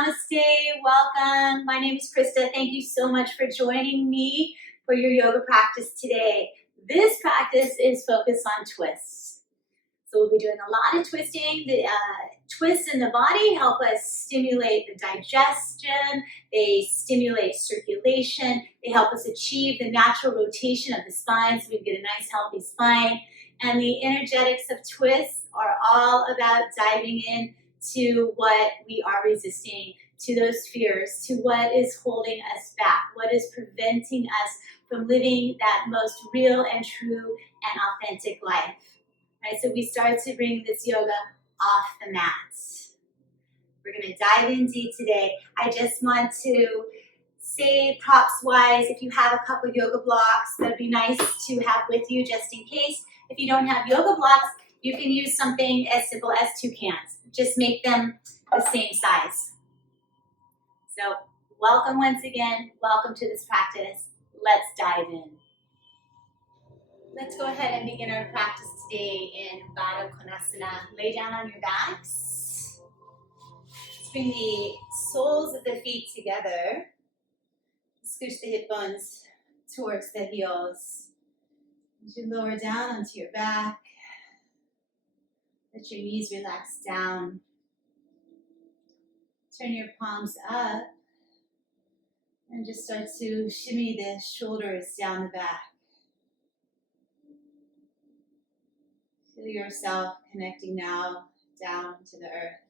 Namaste, welcome. My name is Krista. Thank you so much for joining me for your yoga practice today. This practice is focused on twists. So we'll be doing a lot of twisting. The twists in the body help us stimulate the digestion. They stimulate circulation. They help us achieve the natural rotation of the spine so we get a nice healthy spine. And the energetics of twists are all about diving in to what we are resisting, to those fears, to what is holding us back, what is preventing us from living that most real and true and authentic life. Right, so we start to bring this yoga off the mat. We're going to dive in deep today. I just want to say props-wise, if you have a couple yoga blocks, that'd be nice to have with you just in case. If you don't have yoga blocks, you can use something as simple as two cans. Just make them the same size. So welcome once again. Welcome to this practice. Let's dive in. Let's go ahead and begin our practice today in Baddha Konasana. Lay down on your backs. Let's bring the soles of the feet together. Scooch the hip bones towards the heels. As you lower down onto your back, let your knees relax down. Turn your palms up and just start to shimmy the shoulders down the back. Feel yourself connecting now down to the earth.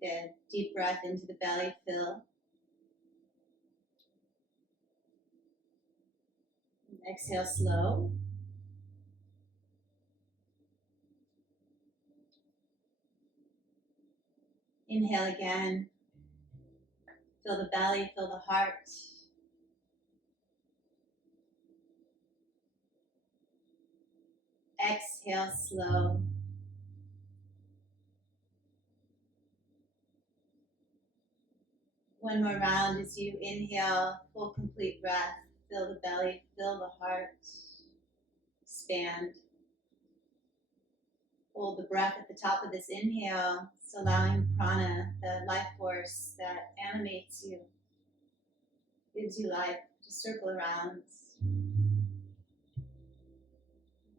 Take a deep breath into the belly, fill. Exhale slow. Inhale again. Fill the belly, fill the heart. Exhale slow. One more round as you inhale, full complete breath. Fill the belly, fill the heart, expand. Hold the breath at the top of this inhale, so allowing prana, the life force that animates you, gives you life, to circle around.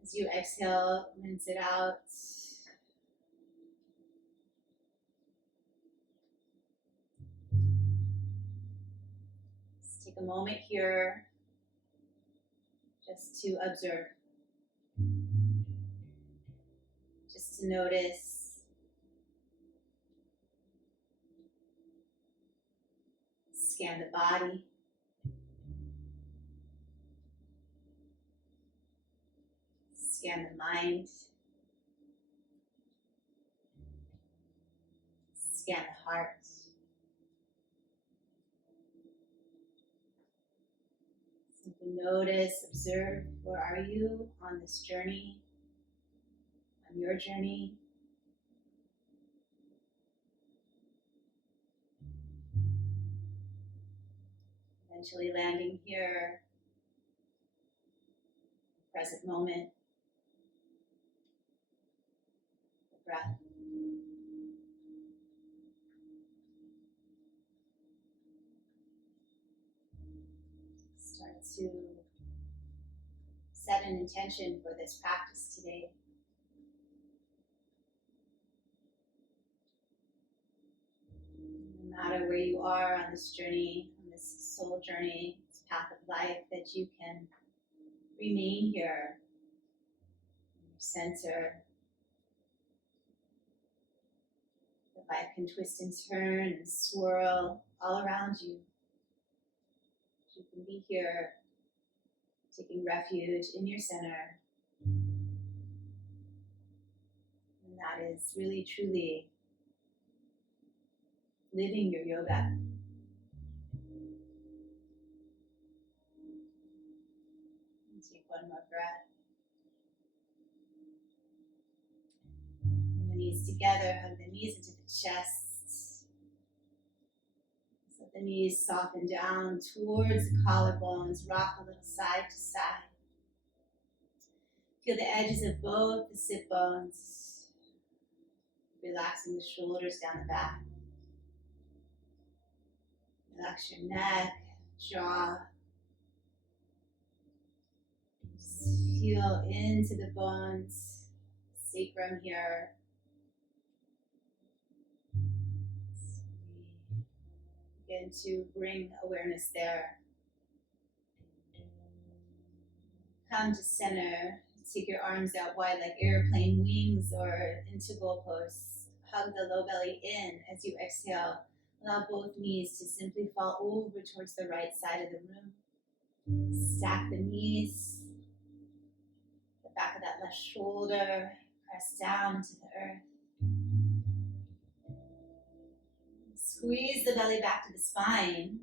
As you exhale, rinse it out. Let's take a moment here just to observe, just to notice, scan the body, scan the mind, scan the heart. Notice, observe, where are you on this journey, on your journey? Eventually landing here, present moment, the breath. Start to set an intention for this practice today. No matter where you are on this journey, on this soul journey, this path of life, that you can remain here in your center. The life can twist and turn and swirl all around you. You can be here, taking refuge in your center. And that is really, truly living your yoga. And take one more breath. Bring the knees together, hug the knees into the chest. Let the knees soften down towards the collarbones, rock a little side to side. Feel the edges of both the sit bones. Relaxing the shoulders down the back. Relax your neck, jaw. Just feel into the bones, sacrum here. Begin to bring awareness there. Come to center. Take your arms out wide like airplane wings or into goalposts. Hug the low belly in as you exhale. Allow both knees to simply fall over towards the right side of the room. Stack the knees. The back of that left shoulder. Press down to the earth. Squeeze the belly back to the spine.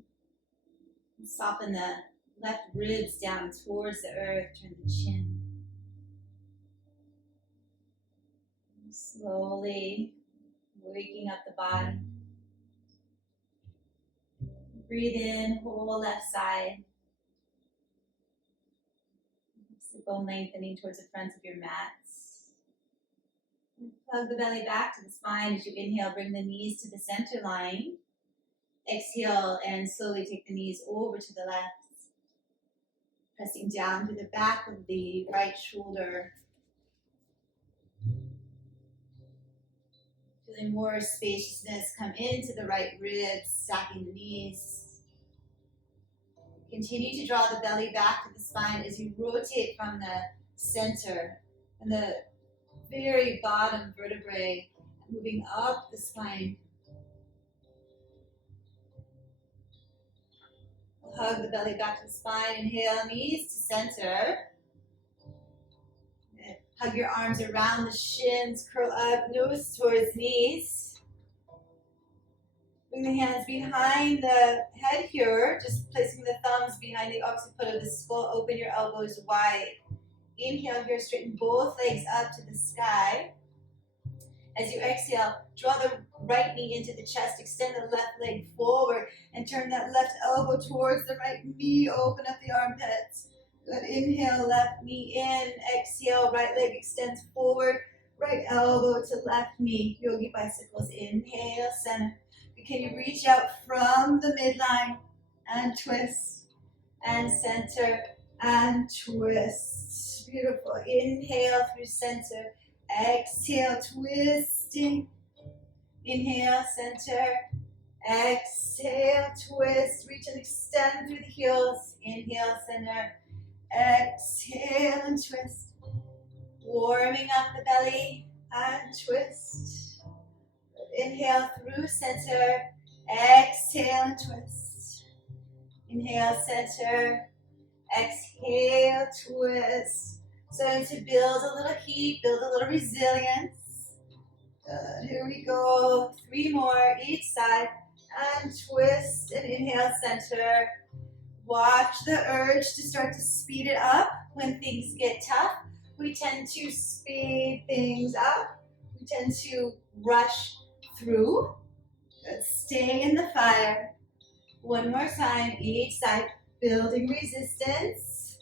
Soften the left ribs down towards the earth. Turn the chin. Slowly waking up the body. Breathe in, whole left side. Sit bone lengthening towards the front of your mats. Plug the belly back to the spine as you inhale. Bring the knees to the center line. Exhale and slowly take the knees over to the left. Pressing down to the back of the right shoulder. Feeling more spaciousness come into the right ribs, stacking the knees. Continue to draw the belly back to the spine as you rotate from the center and the very bottom vertebrae, moving up the spine. Hug the belly back to the spine. Inhale, knees to center. Hug your arms around the shins, curl up, nose towards knees. Bring the hands behind the head here, just placing the thumbs behind the occiput of the skull. Open your elbows wide. Inhale here, straighten both legs up to the sky. As you exhale, draw the right knee into the chest, extend the left leg forward, and turn that left elbow towards the right knee. Open up the armpits. Good. Inhale, left knee in. Exhale, right leg extends forward. Right elbow to left knee. Yogi bicycles. Inhale, center. Can you reach out from the midline and twist and center and twist? Beautiful. Inhale through center. Exhale, twisting. Inhale, center. Exhale, twist. Reach and extend through the heels. Inhale, center. Exhale and twist. Warming up the belly and twist. Inhale through center. Exhale and twist. Inhale, center. Exhale, twist. Starting to build a little heat, build a little resilience. Good. Here we go. 3 more each side. And twist and inhale, center. Watch the urge to start to speed it up when things get tough. We tend to speed things up. We tend to rush through. Good. Stay in the fire. 1 more time, each side. Building resistance.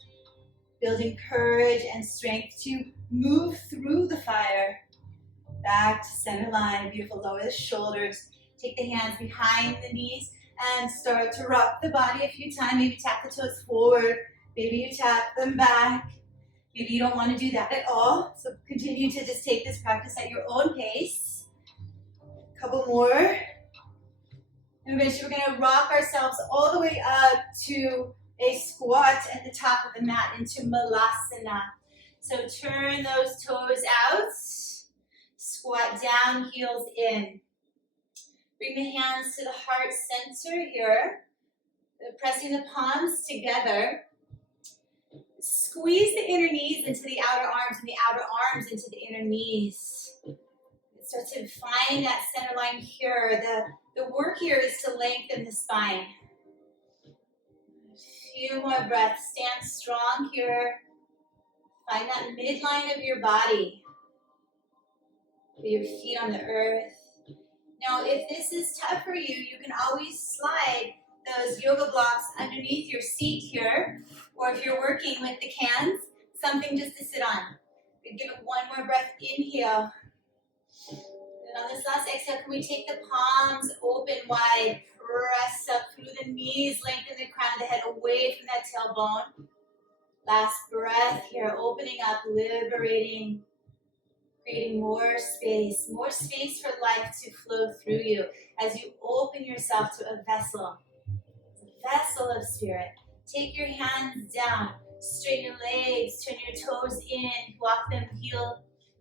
Building courage and strength to move through the fire. Back to center line. Beautiful. Lower the shoulders. Take the hands behind the knees. And start to rock the body a few times. Maybe tap the toes forward. Maybe you tap them back. Maybe you don't want to do that at all. So continue to just take this practice at your own pace. A couple more. And eventually we're going to rock ourselves all the way up to a squat at the top of the mat into Malasana. So turn those toes out. Squat down, heels in. Bring the hands to the heart center here. Pressing the palms together. Squeeze the inner knees into the outer arms and the outer arms into the inner knees. Start to find that center line here. The work here is to lengthen the spine. A few more breaths. Stand strong here. Find that midline of your body. With your feet on the earth. Now, if this is tough for you, you can always slide those yoga blocks underneath your seat here, or if you're working with the cans, something just to sit on. Give it one more breath, inhale. And on this last exhale, can we take the palms open wide, press up through the knees, lengthen the crown of the head away from that tailbone. Last breath here, opening up, liberating, creating more space for life to flow through you as you open yourself to a vessel of spirit. Take your hands down, straighten your legs, turn your toes in, walk them,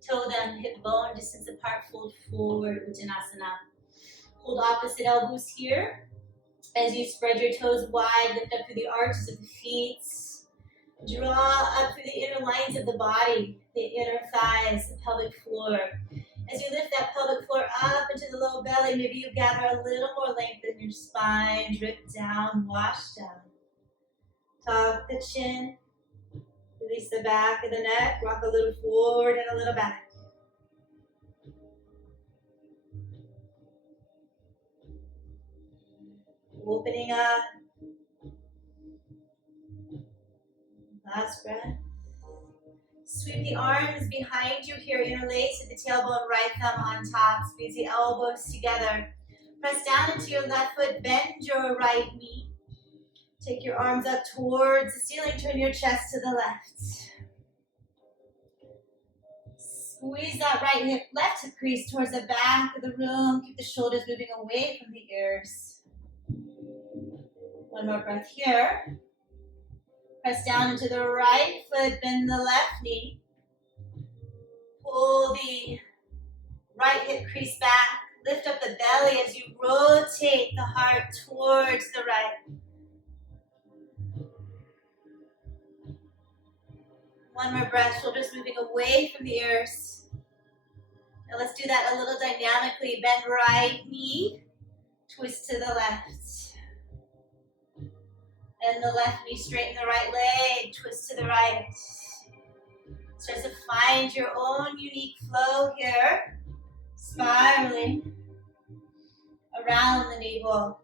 toe them, hip bone distance apart, fold forward, Uttanasana. Hold opposite elbows here. As you spread your toes wide, lift up through the arches of the feet. Draw up through the inner lines of the body, the inner thighs, the pelvic floor. As you lift that pelvic floor up into the low belly, maybe you gather a little more length in your spine, drip down, wash down. Tuck the chin, release the back of the neck, rock a little forward and a little back. Opening up. Last breath. Sweep the arms behind you here, interlace with the tailbone, right thumb on top. Squeeze the elbows together. Press down into your left foot, bend your right knee. Take your arms up towards the ceiling, turn your chest to the left. Squeeze that right hip, left hip crease towards the back of the room. Keep the shoulders moving away from the ears. One more breath here. Press down into the right foot, bend the left knee. Pull the right hip crease back. Lift up the belly as you rotate the heart towards the right. One more breath, shoulders moving away from the ears. Now let's do that a little dynamically. Bend right knee, twist to the left. Bend the left knee, straighten the right leg, twist to the right. Start to find your own unique flow here. Spiraling around the navel.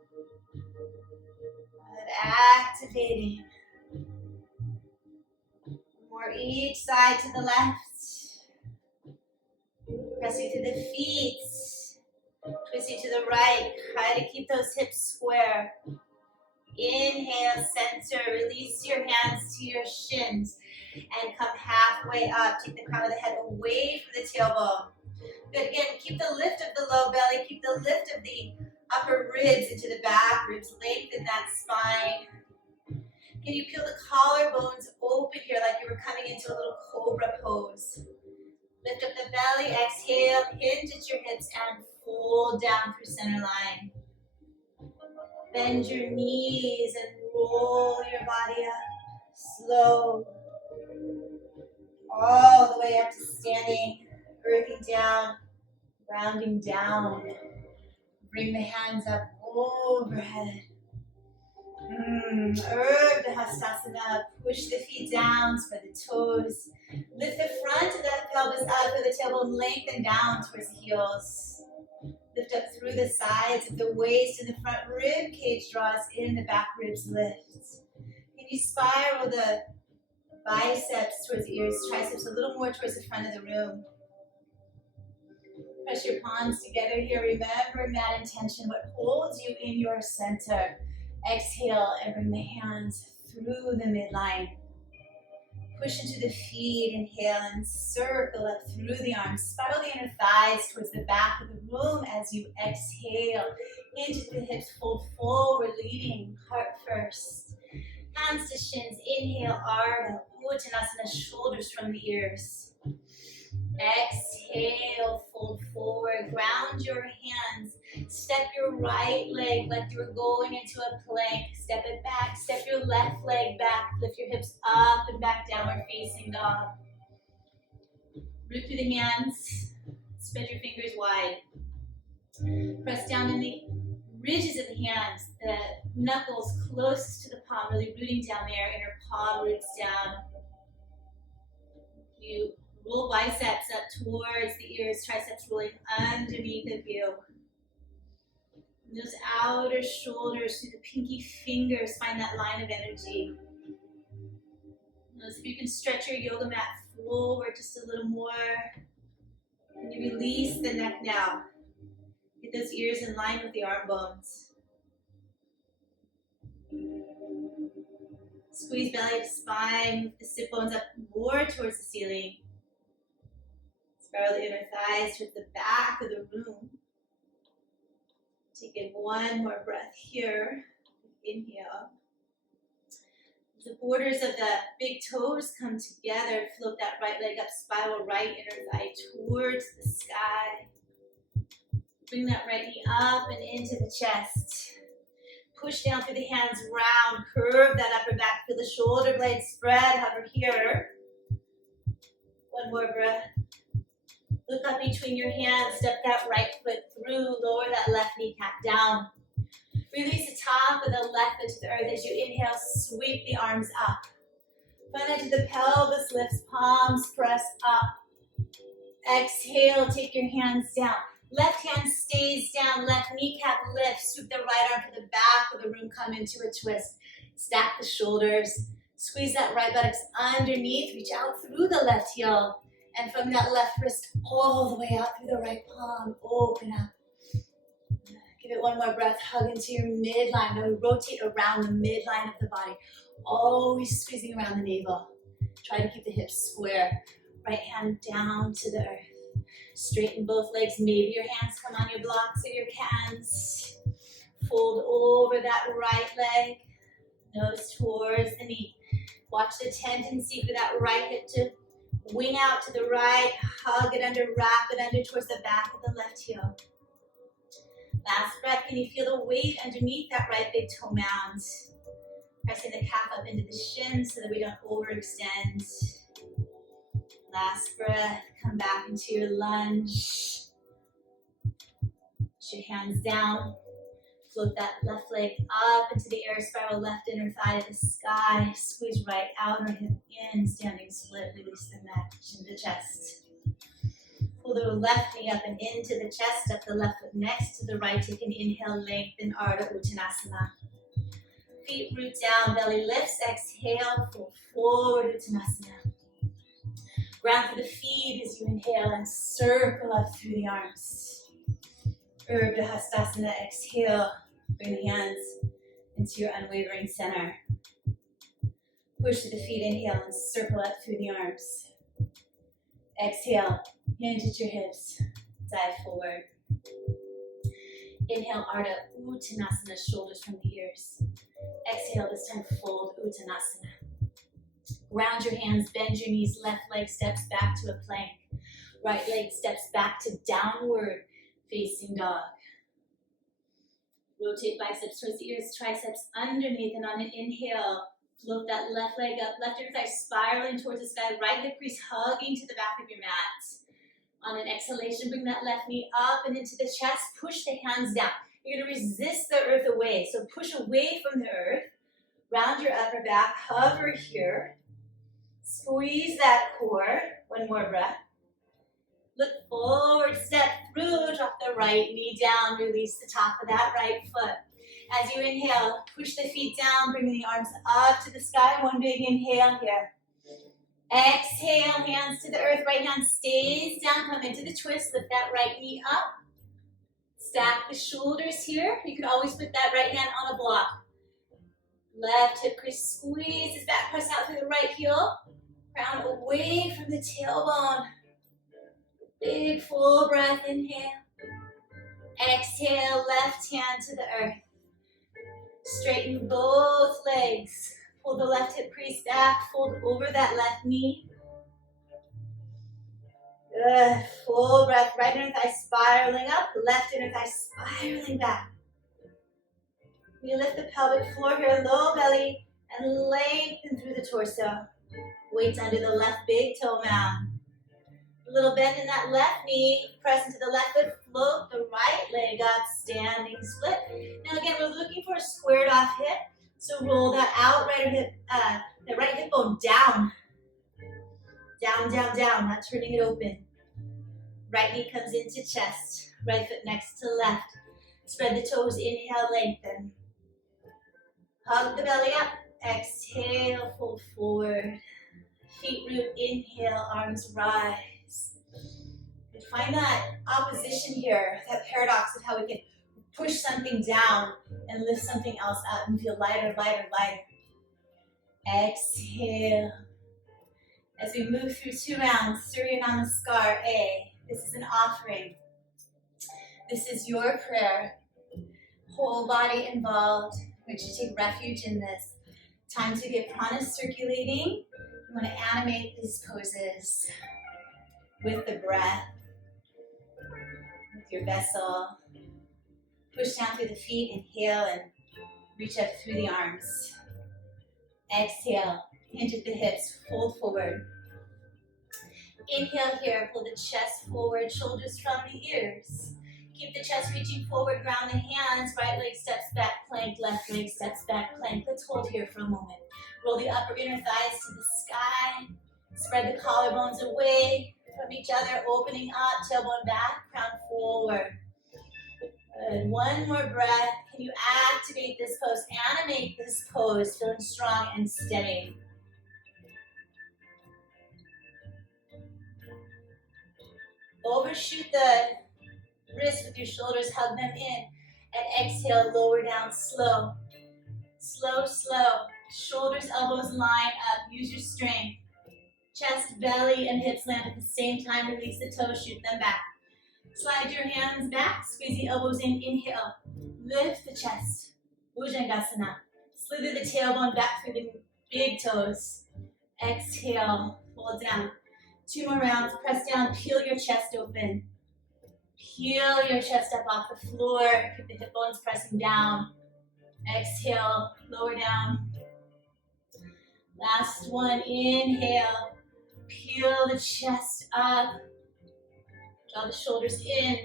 And activating. More each side to the left. Pressing through the feet. Twisting to the right. Try to keep those hips square. Inhale, center, release your hands to your shins and come halfway up. Take the crown of the head away from the tailbone. Good, again, keep the lift of the low belly, keep the lift of the upper ribs into the back ribs, lengthen that spine. Can you peel the collarbones open here like you were coming into a little cobra pose? Lift up the belly, exhale, hinge at your hips and fold down through center line. Bend your knees and roll your body up, slow, all the way up to standing, earthing down, grounding down. Bring the hands up overhead. Urdhva Hastasana, push the feet down, spread the toes. Lift the front of that pelvis up with the tailbone lengthen down towards the heels. Lift up through the sides of the waist and the front rib cage draws in, the back ribs lift. Can you spiral the biceps towards the ears, triceps a little more towards the front of the room? Press your palms together here, remembering that intention, what holds you in your center. Exhale and bring the hands through the midline. Push into the feet, inhale and circle up through the arms. Spiral the inner thighs towards the back of the room as you exhale. Into the hips, fold forward, leading heart first. Hands to shins, inhale, Ardha, Uttanasana, shoulders from the ears. Exhale, fold forward, ground your hands. Step your right leg like you were going into a plank. Step it back, step your left leg back. Lift your hips up and back, downward facing dog. Root through the hands, spread your fingers wide. Press down in the ridges of the hands, the knuckles closest to the palm, really rooting down there, inner palm roots down. You roll biceps up towards the ears, triceps rolling underneath of you. And those outer shoulders through the pinky fingers, find that line of energy. Notice if you can stretch your yoga mat forward just a little more. And you release the neck now. Get those ears in line with the arm bones. Squeeze belly to spine, move the sit bones up more towards the ceiling. Spiral the inner thighs towards the back of the room. Take in one more breath here. Inhale. The borders of the big toes come together. Float that right leg up, spiral right inner thigh towards the sky. Bring that right knee up and into the chest. Push down through the hands, round, curve that upper back. Feel the shoulder blades spread, hover here. One more breath. Look up between your hands, step that right foot through, lower that left kneecap down. Release the top of the left foot to the earth. As you inhale, sweep the arms up. Front edge of the pelvis lifts, palms press up. Exhale, take your hands down. Left hand stays down, left kneecap lifts. Sweep the right arm to the back of the room, come into a twist. Stack the shoulders. Squeeze that right buttocks underneath. Reach out through the left heel. And from that left wrist all the way out through the right palm, open up. Give it one more breath, hug into your midline. Now we rotate around the midline of the body, always squeezing around the navel. Try to keep the hips square. Right hand down to the earth. Straighten both legs. Maybe your hands come on your blocks or your cans. Fold over that right leg. Nose towards the knee. Watch the tendency for that right hip to wing out to the right. Hug it under, wrap it under towards the back of the left heel. Last breath, can you feel the weight underneath that right big toe mound? Pressing the calf up into the shin so that we don't overextend. Last breath, come back into your lunge. Push your hands down. Float that left leg up into the air, spiral left inner thigh to the sky. Squeeze right outer hip in, standing split, release the neck, chin to chest. Pull the left knee up and into the chest, step the left foot next to the right. Take an inhale, lengthen Ardha Uttanasana. Feet root down, belly lifts, exhale, fold forward Uttanasana. Ground through the feet as you inhale and circle up through the arms. Urdhva Hastasana, exhale, bring the hands into your unwavering center. Push to the feet, inhale and circle up through the arms. Exhale, hinge at your hips, dive forward. Inhale, Ardha Uttanasana, shoulders from the ears. Exhale, this time fold Uttanasana. Ground your hands, bend your knees, left leg steps back to a plank. Right leg steps back to downward facing dog. Rotate biceps towards the ears, triceps underneath, and on an inhale, float that left leg up, left inner thigh spiraling towards the sky, right hip crease hugging to the back of your mat. On an exhalation, bring that left knee up and into the chest, push the hands down. You're gonna resist the earth away, so push away from the earth, round your upper back, hover here, squeeze that core, one more breath. Look forward, step through, drop the right knee down, release the top of that right foot. As you inhale, push the feet down, bring the arms up to the sky, one big inhale here. Exhale, hands to the earth, right hand stays down, come into the twist, lift that right knee up. Stack the shoulders here. You can always put that right hand on a block. Left hip crease squeezes back, press out through the right heel. Crown away from the tailbone. Big full breath, inhale. Exhale, left hand to the earth. Straighten both legs. Pull the left hip crease back, fold over that left knee. Good, full breath, right inner thigh spiraling up, left inner thigh spiraling back. We lift the pelvic floor here, low belly, and lengthen through the torso. Weight under the left big toe mound. A little bend in that left knee, press into the left foot, float the right leg up, standing split. Now again, we're looking for a squared off hip, so roll that out, the right hip bone down. Down, down, down, not turning it open. Right knee comes into chest, right foot next to left. Spread the toes, inhale, lengthen. Hug the belly up, exhale, fold forward. Feet root, inhale, arms rise. And find that opposition here, that paradox of how we can push something down and lift something else up and feel lighter, lighter, lighter. Exhale. As we move through 2 rounds, Surya Namaskar A. This is an offering. This is your prayer. Whole body involved. We're going to take refuge in this. Time to get prana circulating. You want to animate these poses with the breath, with your vessel. Push down through the feet, inhale, and reach up through the arms. Exhale, hinge at the hips, fold forward. Inhale here, pull the chest forward, shoulders from the ears. Keep the chest reaching forward, ground the hands, right leg steps back, plank, left leg steps back, plank. Let's hold here for a moment. Roll the upper inner thighs to the sky. Spread the collarbones away from each other, opening up, tailbone back, crown forward. Good. One more breath. Can you activate this pose, animate this pose, feeling strong and steady. Overshoot the wrists with your shoulders, hug them in, and exhale, lower down, slow. Slow, slow. Shoulders, elbows line up, use your strength. Chest, belly, and hips land at the same time, release the toes, shoot them back. Slide your hands back, squeeze the elbows in, inhale. Lift the chest, Bhujangasana. Slither the tailbone back through the big toes. Exhale, fold down. 2 more rounds, press down, peel your chest open. Peel your chest up off the floor, keep the hip bones pressing down. Exhale, lower down. Last one, inhale. Peel the chest up. Draw the shoulders in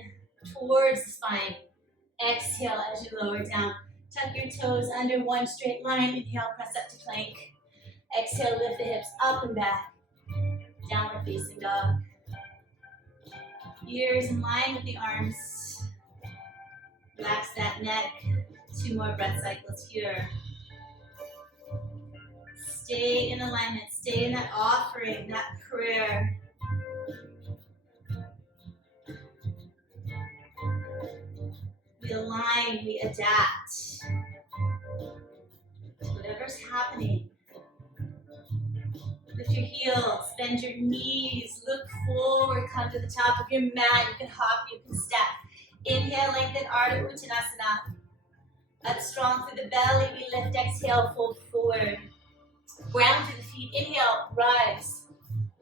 towards the spine. Exhale as you lower down. Tuck your toes under one straight line. Inhale, press up to plank. Exhale, lift the hips up and back. Downward facing dog. Ears in line with the arms. Relax that neck. 2 more breath cycles here. Stay in alignment. Stay in that offering, that prayer. We align, we adapt to whatever's happening. Lift your heels, bend your knees, look forward, come to the top of your mat. You can hop, you can step. Inhale, lengthen, Ardha Uttanasana. Up strong through the belly, we lift, exhale, fold forward. Ground through the feet, inhale, rise.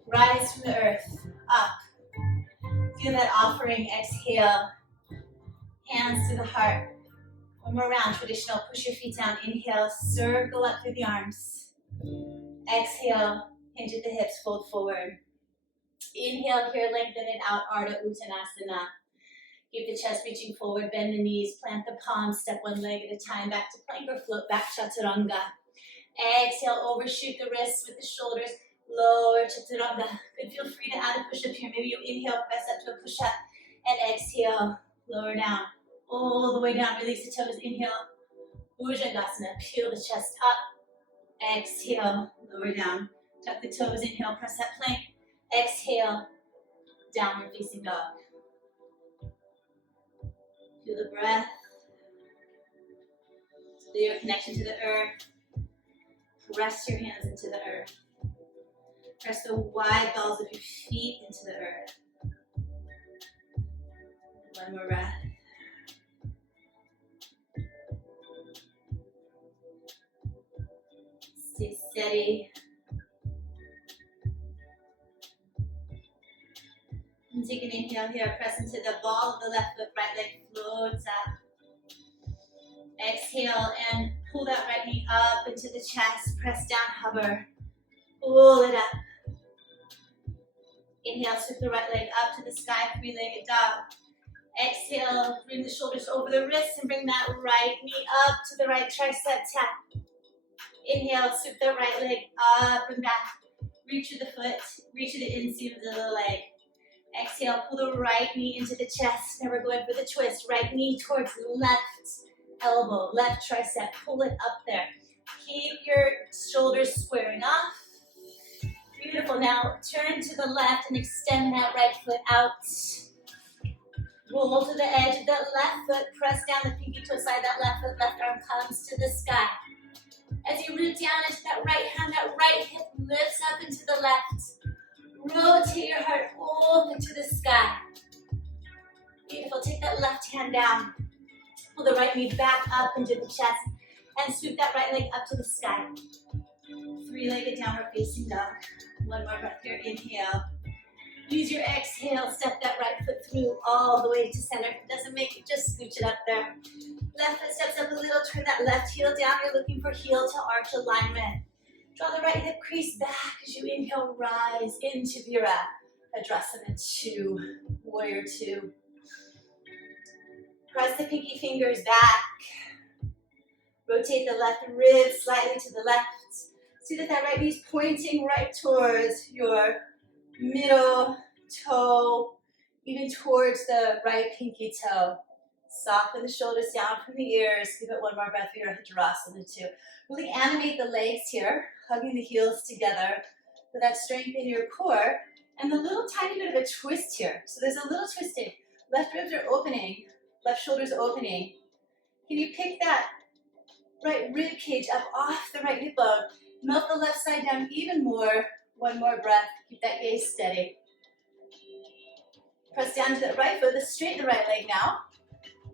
Rise from the earth, up. Feel that offering, exhale. Hands to the heart. 1 more round, traditional, push your feet down. Inhale, circle up through the arms. Exhale, hinge at the hips, fold forward. Inhale here, lengthen it out, Ardha Uttanasana. Keep the chest reaching forward, bend the knees, plant the palms, step 1 leg at a time, back to plank or float back, Chaturanga. Exhale, overshoot the wrists with the shoulders, lower Chaturanga. Good, feel free to add a push-up here. Maybe you inhale, press up to a push-up, and exhale, lower down. All the way down, release the toes, inhale, Bhujangasana, peel the chest up, exhale, lower down, tuck the toes, inhale, press that plank, exhale, downward facing dog. Feel the breath, feel your connection to the earth, press your hands into the earth, press the wide balls of your feet into the earth. 1 more breath. Stay steady. And take an inhale here. Press into the ball of the left foot. Right leg floats up. Exhale and pull that right knee up into the chest. Press down, hover. Pull it up. Inhale, sweep the right leg up to the sky. 3-legged dog. Exhale, bring the shoulders over the wrists and bring that right knee up to the right tricep tap. Inhale, sweep the right leg up and back. Reach to the foot, reach to the inseam of the leg. Exhale, pull the right knee into the chest. Now we're going for the twist. Right knee towards left elbow, left tricep. Pull it up there. Keep your shoulders squaring off. Beautiful. Wonderful. Now turn to the left and extend that right foot out. Roll to the edge of that left foot. Press down the pinky toe side. That left foot, left arm comes to the sky. As you root down into that right hand, that right hip lifts up into the left. Rotate your heart open to the sky. Beautiful. Take that left hand down. Pull the right knee back up into the chest and sweep that right leg up to the sky. Three-legged downward facing dog. One more breath here. Inhale. Use your exhale. Step that right foot through all the way to center. If it doesn't make it, just scooch it up there. Left foot steps up a little. Turn that left heel down. You're looking for heel to arch alignment. Draw the right hip crease back as you inhale. Rise into Virabhadrasana 2. Warrior 2. Press the pinky fingers back. Rotate the left rib slightly to the left. See that right knee is pointing right towards your middle toe, even towards the right pinky toe. Soften the shoulders down from the ears. Give it one more breath for your Virabhadrasana 2. Really animate the legs here, hugging the heels together for that strength in your core. And a little tiny bit of a twist here. So there's a little twisting. Left ribs are opening. Left shoulder's opening. Can you pick that right rib cage up off the right hip bone? Melt the left side down even more. One more breath. Keep that gaze steady. Press down to that right foot. Let's straighten the right leg now.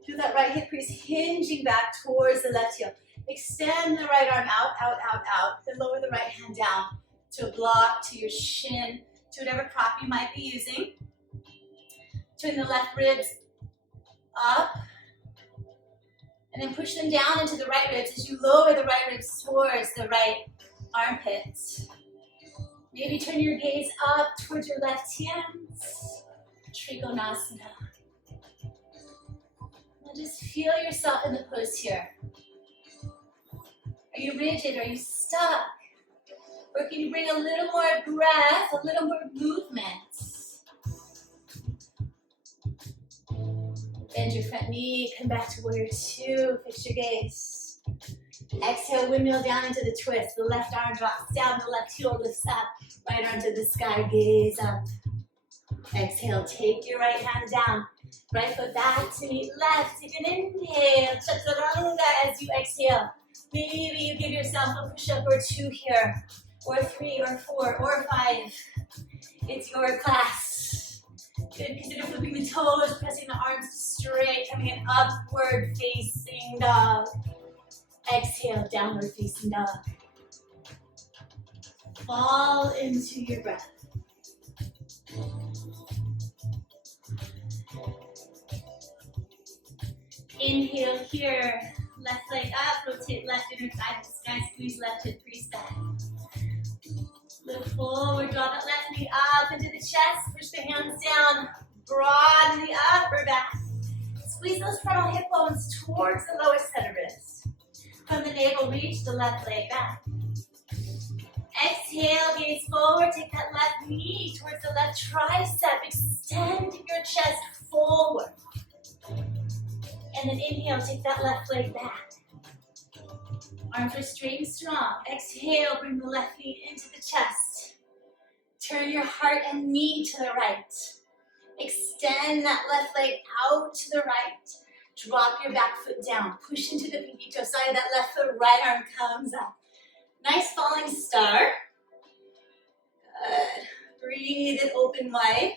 Do that right hip crease hinging back towards the left heel. Extend the right arm out, out, out, out. Then lower the right hand down to a block, to your shin, to whatever prop you might be using. Turn the left ribs up, and then push them down into the right ribs as you lower the right ribs towards the right armpits. Maybe turn your gaze up towards your left hands. Trikonasana. Now just feel yourself in the pose here. Are you rigid? Are you stuck? Or can you bring a little more breath, a little more movement? Bend your front knee, come back to warrior 2, fix your gaze. Exhale, windmill down into the twist. The left arm drops down, the left heel lifts up. Right arm to the sky, gaze up. Exhale, take your right hand down. Right foot back to meet left. Take an inhale, chaturanga as you exhale. Maybe you give yourself a push-up or 2 here, or 3 or 4 or 5. It's your class. Good, consider flipping the toes, pressing the arms straight, coming in upward facing dog. Exhale, downward facing dog. Fall into your breath. Inhale here, left leg up, rotate left inner thigh to the sky, squeeze left hip crease back. Look forward, draw that left knee up into the chest, push the hands down, broaden the upper back. Squeeze those frontal hip bones towards the lowest set of wrists. From the navel, reach the left leg back. Exhale, gaze forward, take that left knee towards the left tricep, extend your chest forward. And then inhale, take that left leg back. Arms are straight and strong. Exhale, bring the left knee into the chest. Turn your heart and knee to the right. Extend that left leg out to the right. Drop your back foot down. Push into the pinky toe side of that left foot. Right arm comes up. Nice falling star. Good. Breathe it open wide.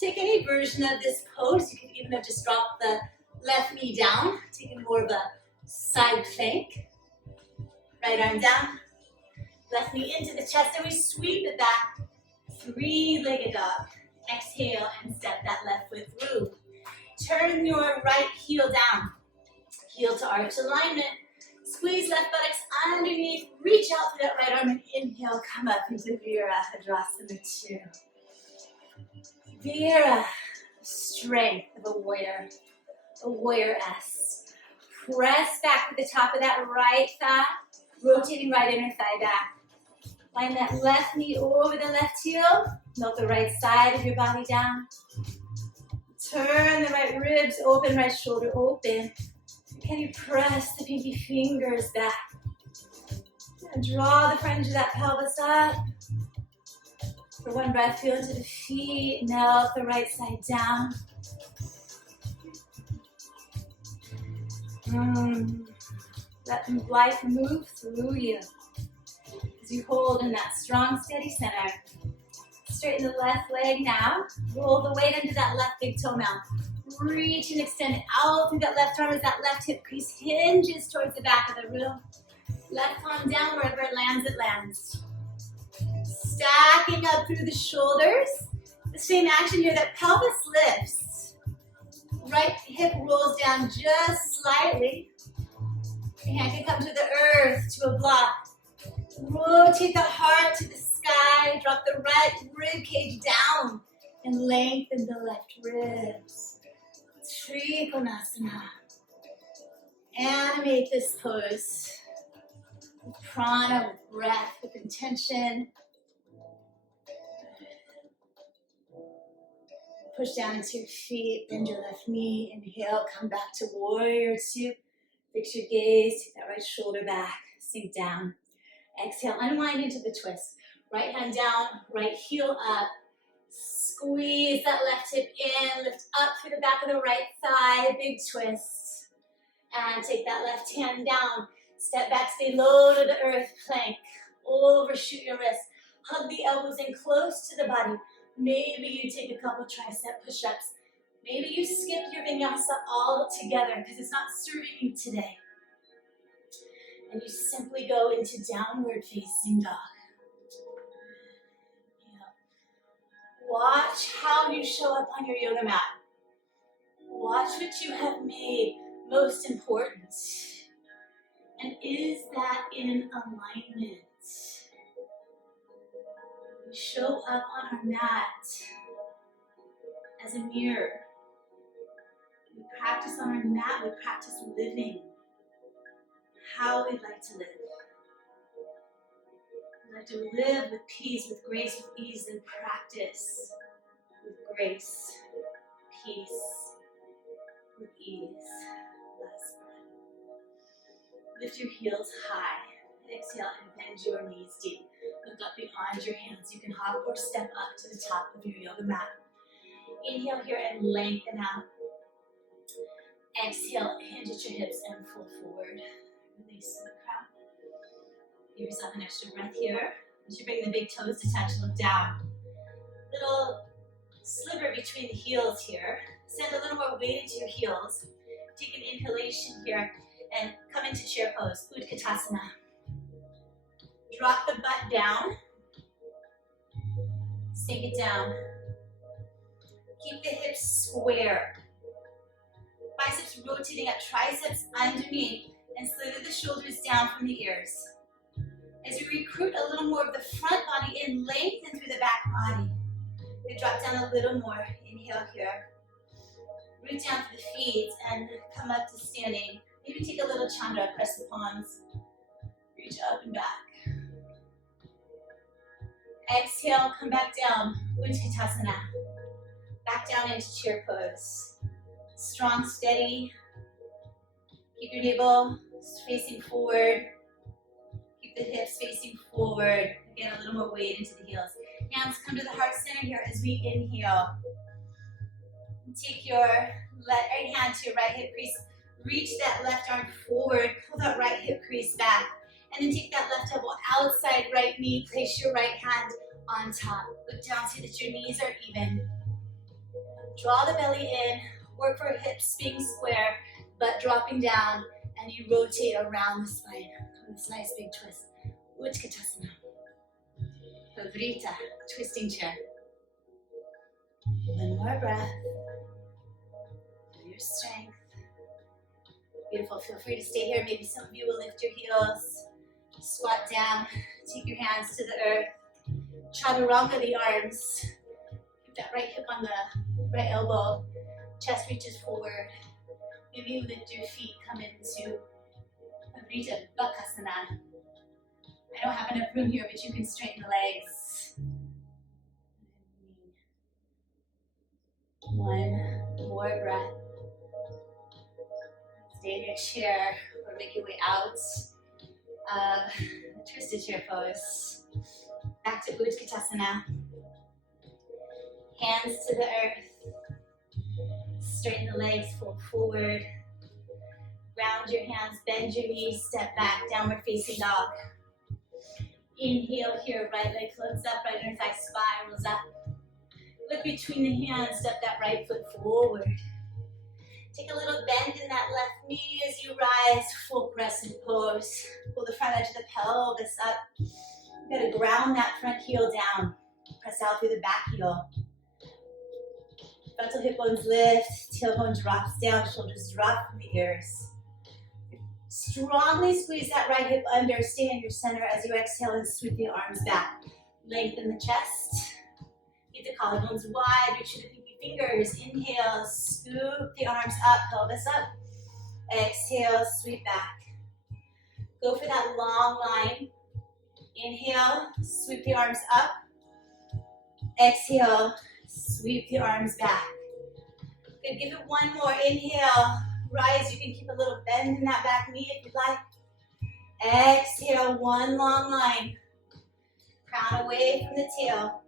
Take any version of this pose. You can even have just dropped the left knee down. Taking more of a side plank. Right arm down. Left knee into the chest. And we sweep it back. Three-legged dog. Exhale and step that left foot through. Turn your right heel down. Heel to arch alignment. Squeeze left buttocks underneath. Reach out for that right arm and inhale. Come up into Virabhadrasana 2. Vira, strength of a warrior S. Press back with the top of that right thigh. Rotating right inner thigh back. Line that left knee over the left heel. Melt the right side of your body down. Turn the right ribs open, right shoulder open. Can you press the pinky fingers back? And draw the front edge of that pelvis up. For one breath, feel into the feet, melt the right side down. Let life move through you. As you hold in that strong, steady center. Straighten the left leg now. Roll the weight into that left big toe now. Reach and extend out through that left arm as that left hip crease hinges towards the back of the room. Left palm down, wherever it lands, it lands. Stacking up through the shoulders. The same action here, that pelvis lifts. Right hip rolls down just slightly. Your hand can come to the earth, to a block. Rotate the heart to the sky. Drop the right rib cage down and lengthen the left ribs. Trikonasana. Animate this pose. With prana, with breath, with intention. Push down into your feet, bend your left knee. Inhale, come back to warrior two. Fix your gaze, take that right shoulder back, sink down. Exhale, unwind into the twist. Right hand down, right heel up. Squeeze that left hip in, lift up through the back of the right thigh, big twist. And take that left hand down. Step back, stay low to the earth, plank. Overshoot your wrist. Hug the elbows in close to the body. Maybe you take a couple tricep push-ups. Maybe you skip your vinyasa all together because it's not serving you today. And you simply go into downward facing dog. Watch how you show up on your yoga mat. Watch what you have made most important. And is that in alignment? We show up on our mat as a mirror. We practice on our mat, we practice living how we'd like to live. We'd like to live with peace, with grace, with ease, and practice with grace, peace, with ease. Last breath. Lift your heels high. Exhale and bend your knees deep. Look up beyond your hands. You can hop or step up to the top of your yoga mat. Inhale here and lengthen out. Exhale, hinge at your hips and fold forward. Release to the crown. Give yourself an extra breath here. As you bring the big toes to touch, look down. Little sliver between the heels here. Send a little more weight into your heels. Take an inhalation here and come into chair pose, Utkatasana. Drop the butt down. Sink it down. Keep the hips square. Biceps rotating up, triceps underneath, and slither the shoulders down from the ears. As you recruit a little more of the front body in, lengthen through the back body. You drop down a little more. Inhale here. Root down to the feet and come up to standing. Maybe take a little chandra, press the palms. Reach up and back. Exhale, come back down, Utkatasana. Back down into chair pose. Strong, steady. Keep your navel facing forward. Keep the hips facing forward. Again, a little more weight into the heels. Hands come to the heart center here as we inhale. Take your right hand to your right hip crease. Reach that left arm forward. Pull that right hip crease back. And then take that left elbow outside right knee. Place your right hand on top. Look down, see that your knees are even. Draw the belly in. Work for hips being square, butt dropping down, and you rotate around the spine. This nice big twist. Utkatasana. Pavrita, twisting chair. One more breath. Do your strength. Beautiful. Feel free to stay here. Maybe some of you will lift your heels. Squat down. Take your hands to the earth. Chaturanga the arms. Keep that right hip on the right elbow. Chest reaches forward. Maybe you lift your feet. Come into Pavrita Bakasana. I don't have enough room here, but you can straighten the legs. One more breath. Stay in your chair or make your way out of twisted chair pose. Back to Utkatasana. Hands to the earth. Straighten the legs, fold forward. Ground your hands, bend your knees, step back, downward facing dog. Inhale here, right leg floats up, right inner thigh spirals up. Look between the hands, step that right foot forward. Take a little bend in that left knee as you rise, full crescent pose. Pull the front edge of the pelvis up. You gotta ground that front heel down. Press out through the back heel. Frontal hip bones lift, tailbone drops down, shoulders drop from the ears. Strongly squeeze that right hip under, stay in your center as you exhale and sweep the arms back. Lengthen the chest. Keep the collarbones wide, reach for the pinky fingers. Inhale, scoop the arms up, pelvis up. Exhale, sweep back. Go for that long line. Inhale, sweep the arms up. Exhale, sweep the arms back. Good, give it one more. Inhale, rise. You can keep a little bend in that back knee if you'd like. Exhale, one long line. Crown away from the tail.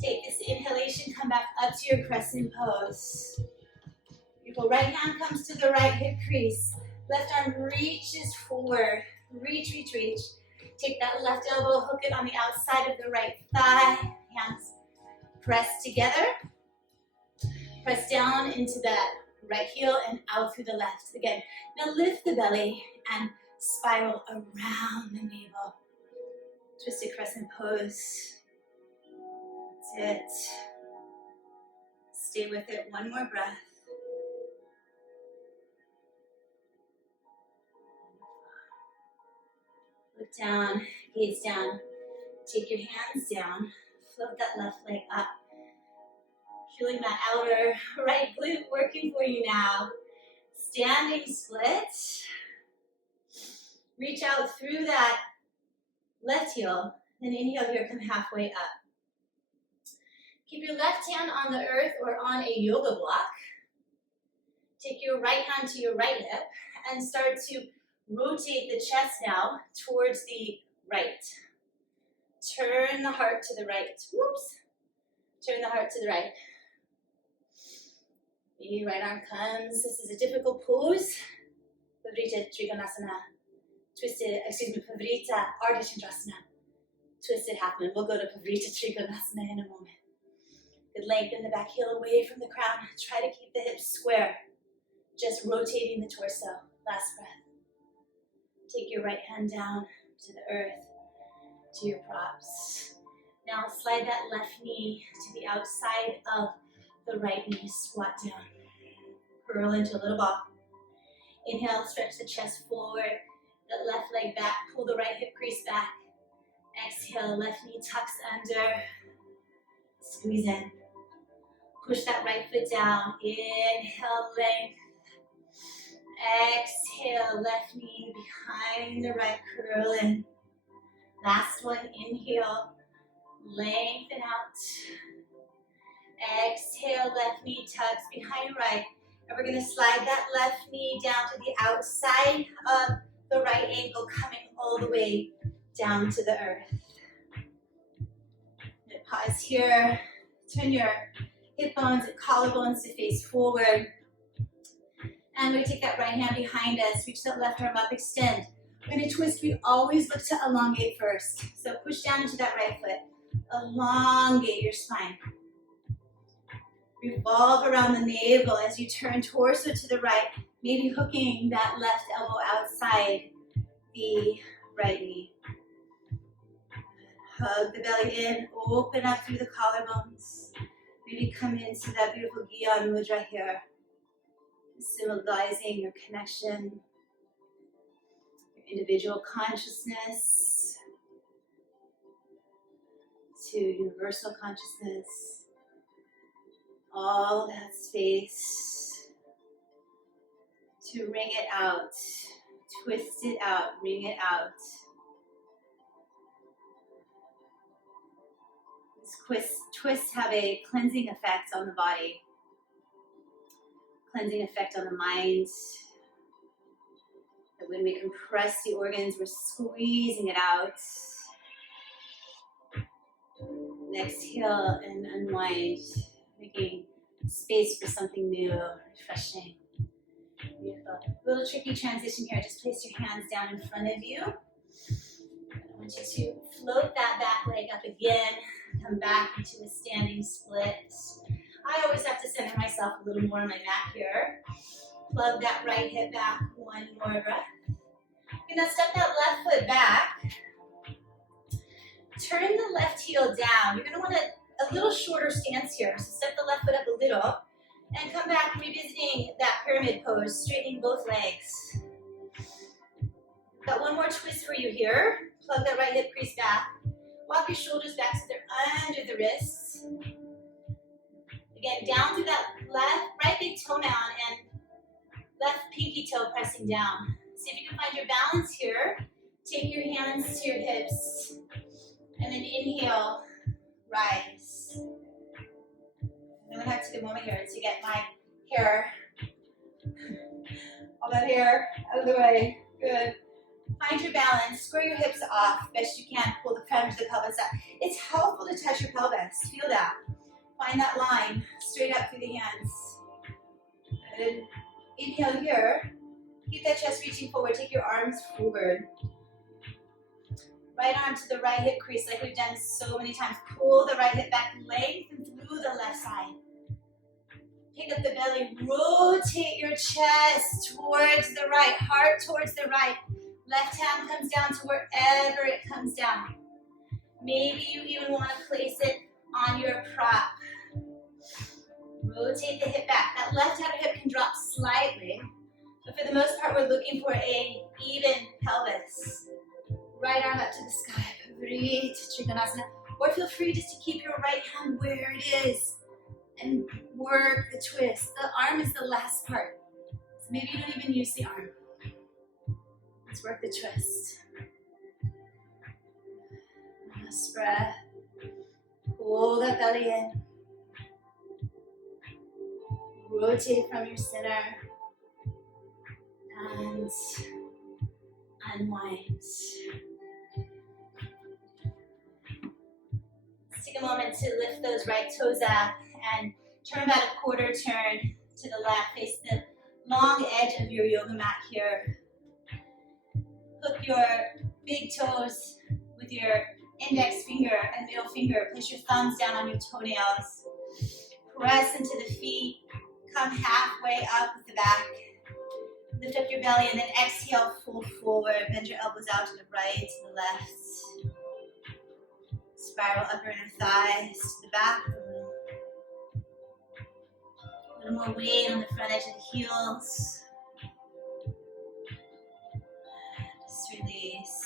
Take this inhalation, come back up to your crescent pose. Beautiful. Right hand comes to the right hip crease. Left arm reaches forward. Reach, reach, reach. Take that left elbow, hook it on the outside of the right thigh. Hands press together. Press down into that right heel and out through the left. Again, now lift the belly and spiral around the navel. Twisted crescent pose. That's it. Stay with it. One more breath. Look down, gaze down. Take your hands down. Float that left leg up. Feeling that outer right glute working for you now. Standing split. Reach out through that left heel. Then inhale here, come halfway up. Keep your left hand on the earth or on a yoga block. Take your right hand to your right hip and start to rotate the chest now towards the right. Turn the heart to the right. Whoops. Turn the heart to the right. Maybe right arm comes. This is a difficult pose. Pavrita Trikonasana. Pavrita Ardha Chandrasana. Twisted half moon. We'll go to Pavrita Trikonasana in a moment. Good, lengthen the back heel away from the crown. Try to keep the hips square. Just rotating the torso. Last breath. Take your right hand down to the earth, to your props. Now slide that left knee to the outside of the right knee. Squat down. Curl into a little ball. Inhale, stretch the chest forward. That left leg back. Pull the right hip crease back. Exhale, left knee tucks under. Squeeze in. Push that right foot down. Inhale, length. Exhale, left knee behind the right, curl in. Last one, inhale, lengthen out. Exhale, left knee tucks behind right. And we're gonna slide that left knee down to the outside of the right ankle, coming all the way down to the earth. Pause here. Turn your hip bones and collarbones to face forward. And we take that right hand behind us. Reach that left arm up, extend. We're going to twist. We always look to elongate first. So push down into that right foot. Elongate your spine. Revolve around the navel as you turn torso to the right, maybe hooking that left elbow outside the right knee. Hug the belly in, open up through the collarbones. Maybe come into that beautiful Gyan Mudra here, symbolizing your connection, your individual consciousness to universal consciousness. All that space to wring it out, twist it out, wring it out. Twists have a cleansing effect on the body, cleansing effect on the mind. That when we compress the organs, we're squeezing it out. And exhale and unwind. making space for something new, refreshing. Beautiful. A little tricky transition here. Just place your hands down in front of you. I want you to float that back leg up again. Come back into a standing split. I always have to center myself a little more on my mat here. Plug that right hip back. One more breath. You're gonna step that left foot back. Turn the left heel down. You're gonna want a little shorter stance here. So step the left foot up a little and come back revisiting that pyramid pose, straightening both legs. Got one more twist for you here. Plug that right hip crease back. Walk your shoulders back so they're under the wrists. Again, down through that right big toe mound and left pinky toe pressing down. See if you can find your balance here. Take your hands to your hips. And then inhale, rise. I'm gonna have to take a moment here to get my hair, all that hair out of the way. Good. Find your balance, square your hips off best you can, pull the crown of the pelvis up. It's helpful to touch your pelvis, feel that. Find that line, straight up through the hands. Good. Inhale here, keep that chest reaching forward, take your arms forward. Right arm to the right hip crease like we've done so many times. Pull the right hip back, lengthen through the left side. Pick up the belly, rotate your chest towards the right, heart towards the right. Left hand comes down to wherever it comes down. Maybe you even want to place it on your prop. Rotate the hip back. That left outer hip can drop slightly, but for the most part, we're looking for an even pelvis. Right arm up to the sky. Breathe, Trikonasana. Or feel free just to keep your right hand where it is and work the twist. The arm is the last part. So maybe you don't even use the arm. Let's work the twist. Last breath. Pull that belly in. Rotate from your center. And unwind. Let's take a moment to lift those right toes up and turn about a quarter turn to the left. Face the long edge of your yoga mat here. Hook your big toes with your index finger and middle finger. Place your thumbs down on your toenails. Press into the feet. Come halfway up with the back. Lift up your belly and then exhale, fold forward. Bend your elbows out to the right, to the left. Spiral upper inner thighs to the back. A little more weight on the front edge of the heels. Just release.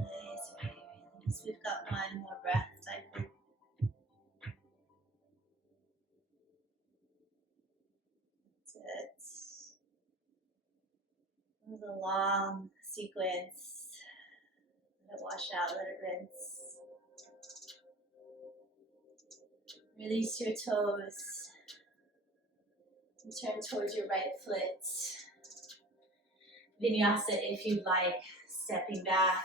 Nice, very release. We've got one more breath cycle. That's it. It was a long sequence. Let it wash out, let it rinse. Release your toes. And turn towards your right foot. Vinyasa if you'd like, stepping back.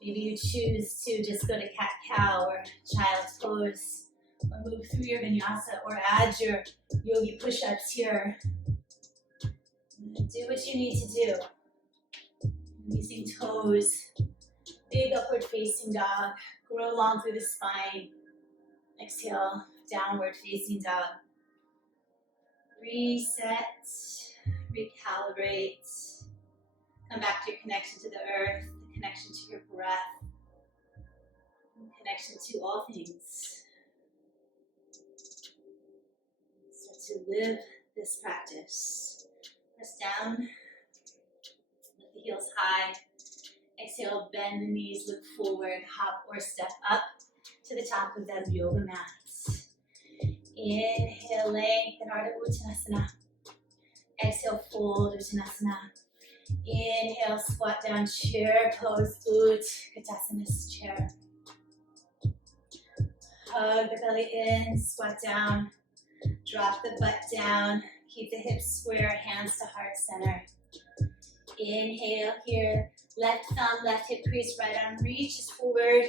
Maybe you choose to just go to cat-cow or child's pose, or move through your vinyasa, or add your yogi push-ups here. Do what you need to do. Releasing toes, big upward facing dog, grow long through the spine. Exhale, downward facing dog. Reset, recalibrate. Come back to your connection to the earth, the connection to your breath, connection to all things. Start to live this practice. Press down, lift the heels high. Exhale, bend the knees, look forward, hop or step up to the top of that yoga mat. Inhale, lengthen, Ardha Uttanasana. Exhale, fold, Uttanasana. Inhale, squat down, chair pose, Utkatasana, chair. Hug the belly in, squat down, drop the butt down, keep the hips square, hands to heart center. Inhale here, Left thumb, left hip crease, right arm reaches forward.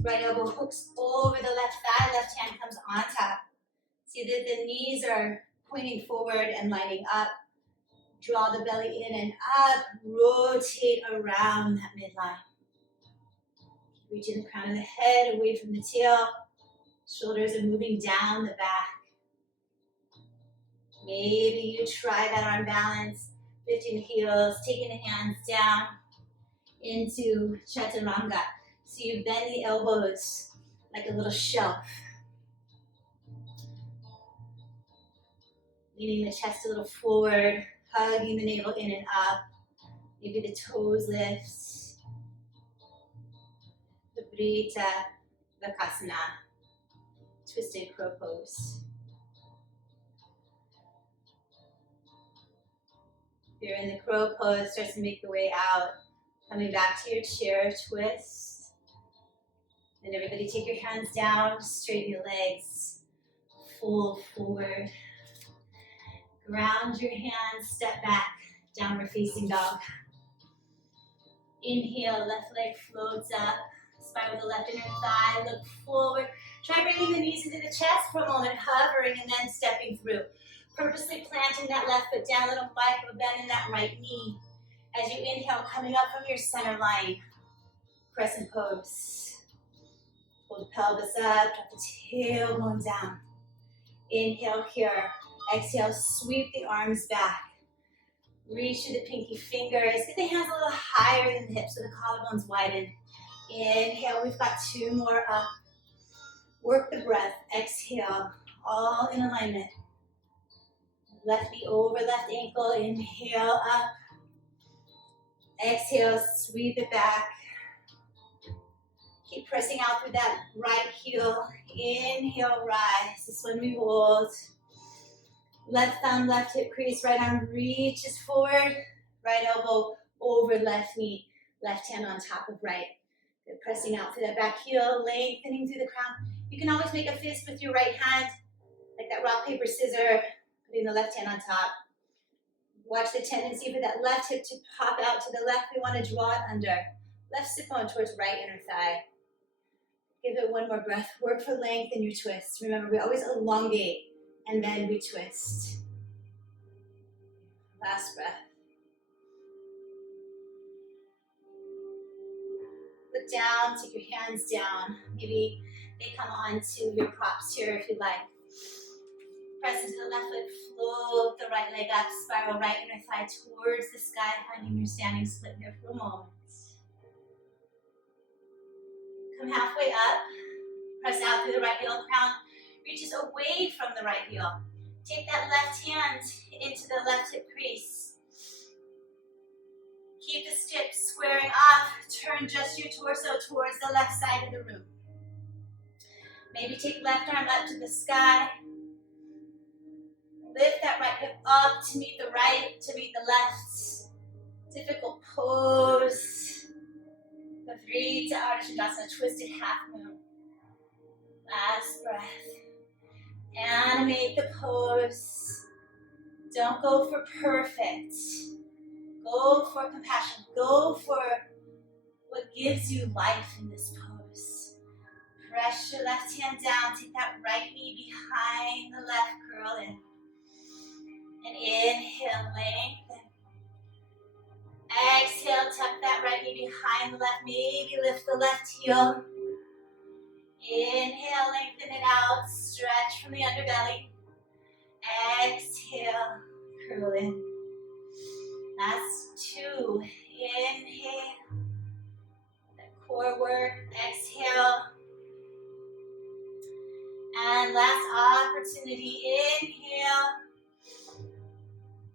Right elbow hooks over the left thigh, left hand comes on top. See that the knees are pointing forward and lining up. Draw the belly in and up, rotate around that midline. Reaching the crown of the head away from the tail. Shoulders are moving down the back. Maybe you try that arm balance, lifting the heels, taking the hands down into chaturanga. So you bend the elbows like a little shelf. Leaning the chest a little forward, hugging the navel in and up. Maybe the toes lift. Viparita Vakasana, twisted crow pose. If you're in the crow pose, start to make the way out. Coming back to your chair, twist. And everybody take your hands down, straighten your legs, fold forward. Ground your hands, step back, downward facing dog. Inhale, left leg floats up, spiral the left inner thigh, look forward. Try bringing the knees into the chest for a moment, hovering and then stepping through. Purposely planting that left foot down, little micro bend in that right knee. As you inhale, coming up from your center line, crescent pose. Pull the pelvis up, drop the tailbone down. Inhale here. Exhale, sweep the arms back. Reach to the pinky fingers. Get the hands a little higher than the hips so the collarbones widen. Inhale, we've got two more up. Work the breath. Exhale, all in alignment. Left knee over left ankle. Inhale, up. Exhale, sweep it back. Keep pressing out through that right heel. Inhale, rise. This one we hold. Left thumb, left hip crease, right arm reaches forward. Right elbow over left knee. Left hand on top of right. Good. Pressing out through that back heel, lengthening through the crown. You can always make a fist with your right hand, like that rock, paper, scissor, putting the left hand on top. Watch the tendency for that left hip to pop out to the left. We want to draw it under. Left sit bone towards right inner thigh. Give it one more breath. Work for length in your twist. Remember, we always elongate and then we twist. Last breath. Look down, take your hands down. Maybe they come onto your props here if you like. Press into the left foot, float the right leg up, spiral right inner thigh towards the sky, finding your standing split here for a moment. Come halfway up, press out through the right heel, crown reaches away from the right heel. Take that left hand into the left hip crease. Keep the stips squaring off, turn just your torso towards the left side of the room. Maybe take left arm up to the sky. Lift that right hip up to meet the right, to meet the left. Difficult pose. The Vrita Ardha, twisted half moon. Last breath. Animate the pose. Don't go for perfect. Go for compassion. Go for what gives you life in this pose. Press your left hand down. Take that right knee behind the left, curl in. And inhale, lengthen. Exhale, tuck that right knee behind the left. Maybe lift the left heel. Inhale, lengthen it out. Stretch from the underbelly. Exhale, curl in. Last two. Inhale. That core work. Exhale. And last opportunity. Inhale.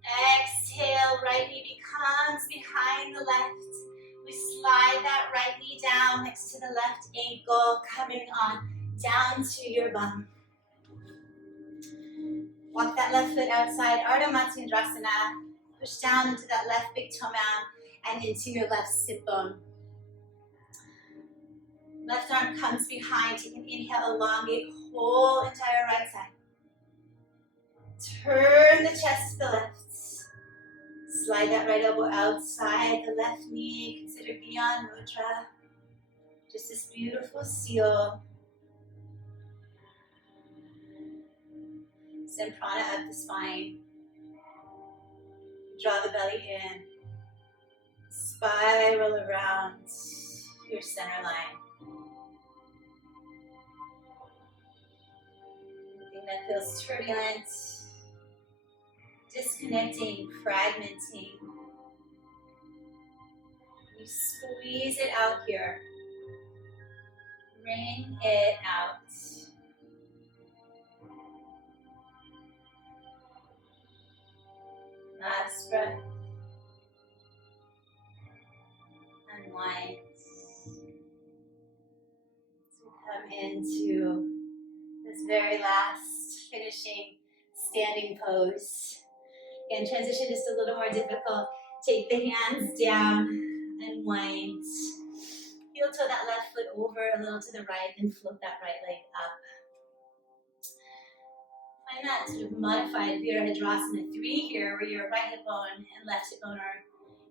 Exhale, right knee becomes behind the left. We slide that right knee down next to the left ankle, coming on down to your bum. Walk that left foot outside, Ardha Matsyendrasana. Push down into that left big toe mound and into your left sit bone. Left arm comes behind. Take an inhale, elongate, whole entire right side. Turn the chest to the left. Slide that right elbow outside the left knee. Consider Gyan Mudra. Just this beautiful seal. Send prana up the spine. Draw the belly in. Spiral around your center line. Anything that feels turbulent, disconnecting, fragmenting. You squeeze it out here. Wring it out. Last breath. Unwind. So come into this very last finishing standing pose. Again, transition just a little more difficult. Take the hands down, unwind. Heel toe that left foot over a little to the right, and float that right leg up. Find that sort of modified Virabhadrasana 3 here, where your right hip bone and left hip bone are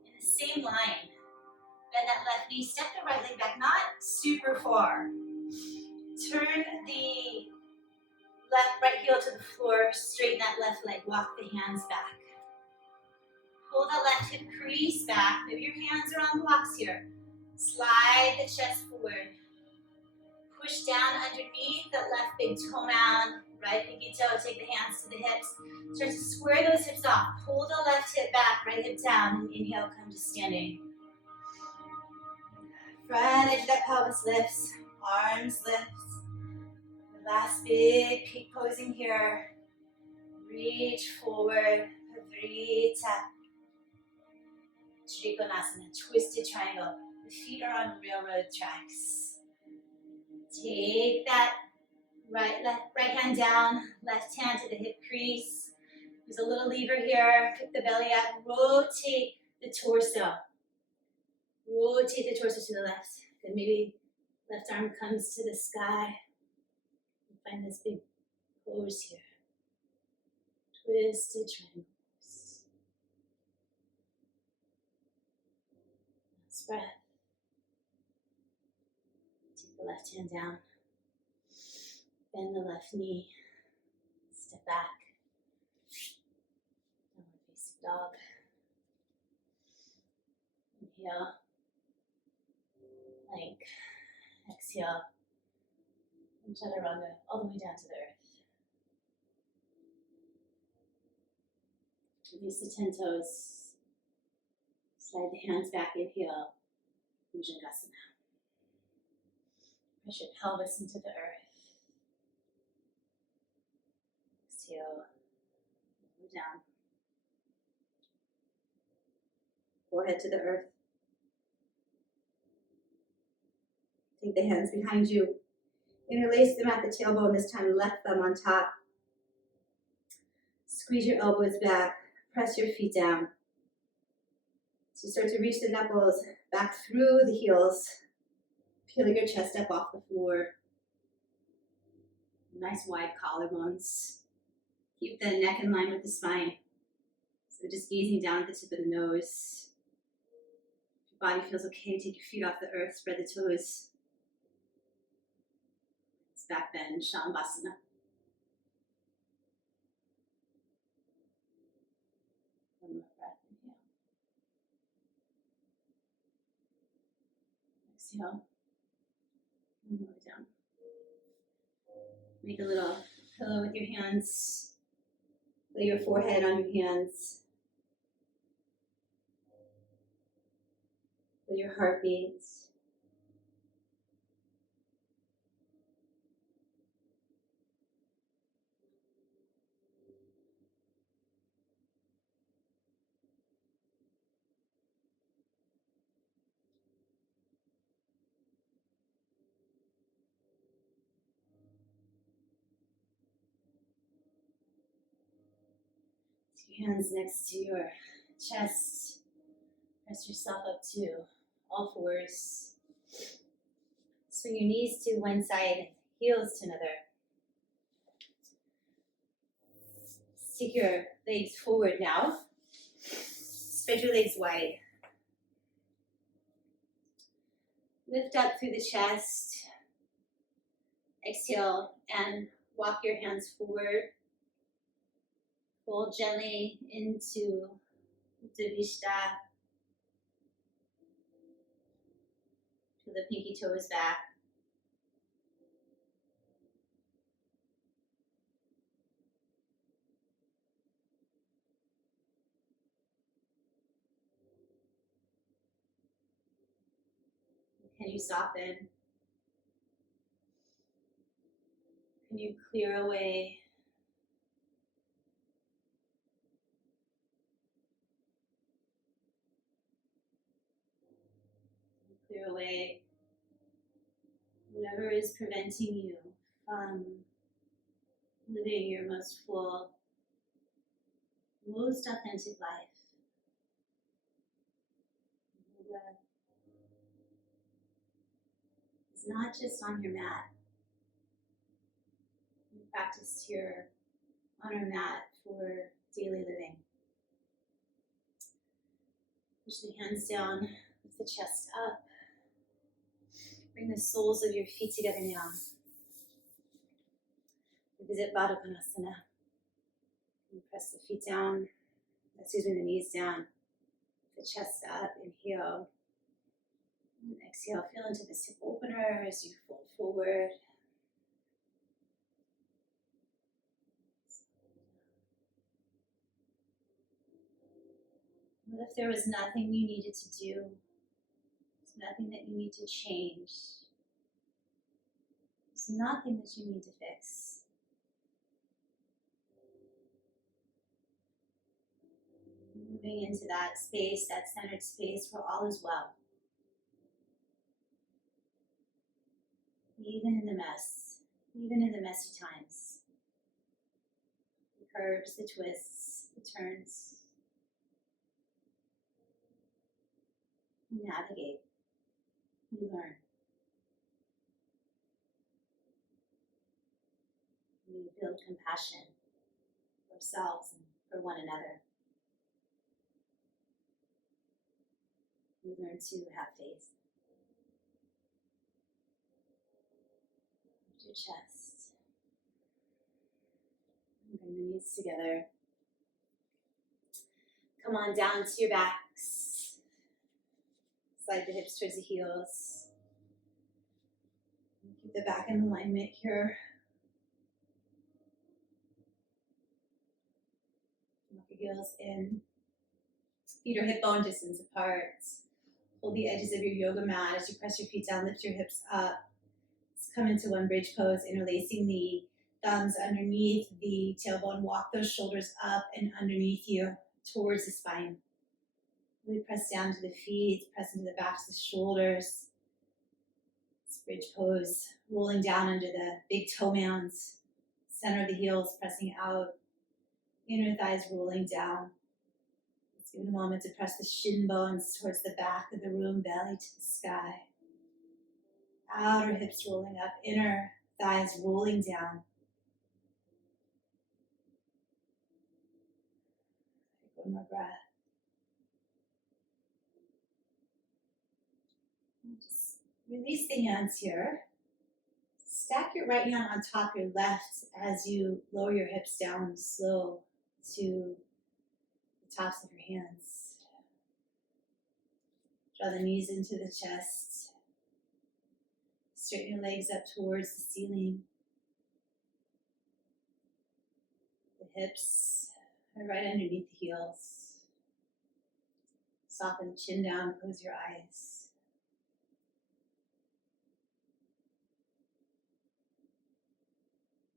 in the same line. Bend that left knee, step the right leg back, not super far. Turn the right heel to the floor, straighten that left leg, walk the hands back. Pull that left hip crease back, maybe your hands are on blocks here. Slide the chest forward. Push down underneath the left big toe mound, right pinky toe, take the hands to the hips. Start to square those hips off. Pull the left hip back, right hip down, and inhale, come to standing. Front edge of that pelvis lifts, arms lift. The last big peak posing here. Reach forward, Pavrita. Trikonasana, twisted triangle. The feet are on railroad tracks. Take that right hand down, left hand to the hip crease. There's a little lever here. Pick the belly up. Rotate the torso. Rotate the torso to the left. Good. Maybe left arm comes to the sky. Find this big pose here. Twisted triangles. Last breath. Take the left hand down. Bend the left knee. Step back. Downward facing dog. Inhale. Plank. Exhale. And chaturanga all the way down to the earth. Release the 10 toes. Slide the hands back, inhale. Bhujangasana. Push your pelvis into the earth. Exhale. Go down. Forehead to the earth. Take the hands behind you. Interlace them at the tailbone, this time left thumb on top. Squeeze your elbows back. Press your feet down. So you start to reach the knuckles back through the heels. Peel your chest up off the floor. Nice wide collarbones. Keep the neck in line with the spine. So just gazing down at the tip of the nose. If your body feels okay, take your feet off the earth, spread the toes. It's back bend, Shavasana. One more breath, inhale. Exhale. And lower down. Make a little pillow with your hands. Lay your forehead on your hands. Feel your heartbeat. Your hands next to your chest. Press yourself up to all fours. Swing your knees to one side, heels to another. Stick your legs forward now. Spread your legs wide. Lift up through the chest. Exhale and walk your hands forward. Fold gently into Uttavishta. Till the pinky toes back. Can you soften? Can you clear away whatever is preventing you from living your most full, most authentic life. Yoga is not just on your mat. We practice here on our mat for daily living. Push the hands down, lift the chest up. Bring the soles of your feet together now. Visit Baddha Konasana. Press the feet down, the knees down. The chest up, inhale. And exhale, feel into the hip opener as you fold forward. What if there was nothing you needed to do? There's nothing that you need to change. There's nothing that you need to fix. Moving into that space, that centered space where all is well. Even in the mess, even in the messy times. The curves, the twists, the turns. We navigate. We learn. We build compassion for ourselves and for one another. We learn to have faith. Lift your chest. Bring the knees together. Come on down to your backs. Slide the hips towards the heels. Keep the back in alignment here. Walk your heels in. Feet are hip bone distance apart. Hold the edges of your yoga mat as you press your feet down, lift your hips up. Let's come into one bridge pose, interlacing the thumbs underneath the tailbone. Walk those shoulders up and underneath you towards the spine. Really press down to the feet, press into the backs of the shoulders. This bridge pose, rolling down under the big toe mounds. Center of the heels pressing out. Inner thighs rolling down. Let's give it a moment to press the shin bones towards the back of the room, belly to the sky. Outer hips rolling up, inner thighs rolling down. Take one more breath. And just release the hands here. Stack your right hand on top of your left as you lower your hips down slow to the tops of your hands. Draw the knees into the chest. Straighten your legs up towards the ceiling. The hips are right underneath the heels. Soften the chin down, close your eyes.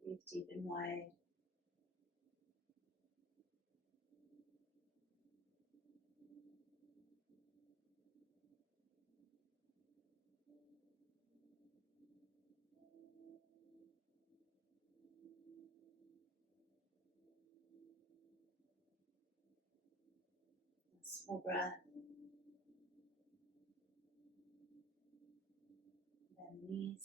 Breathe deep and wide. Small breath. Then knees.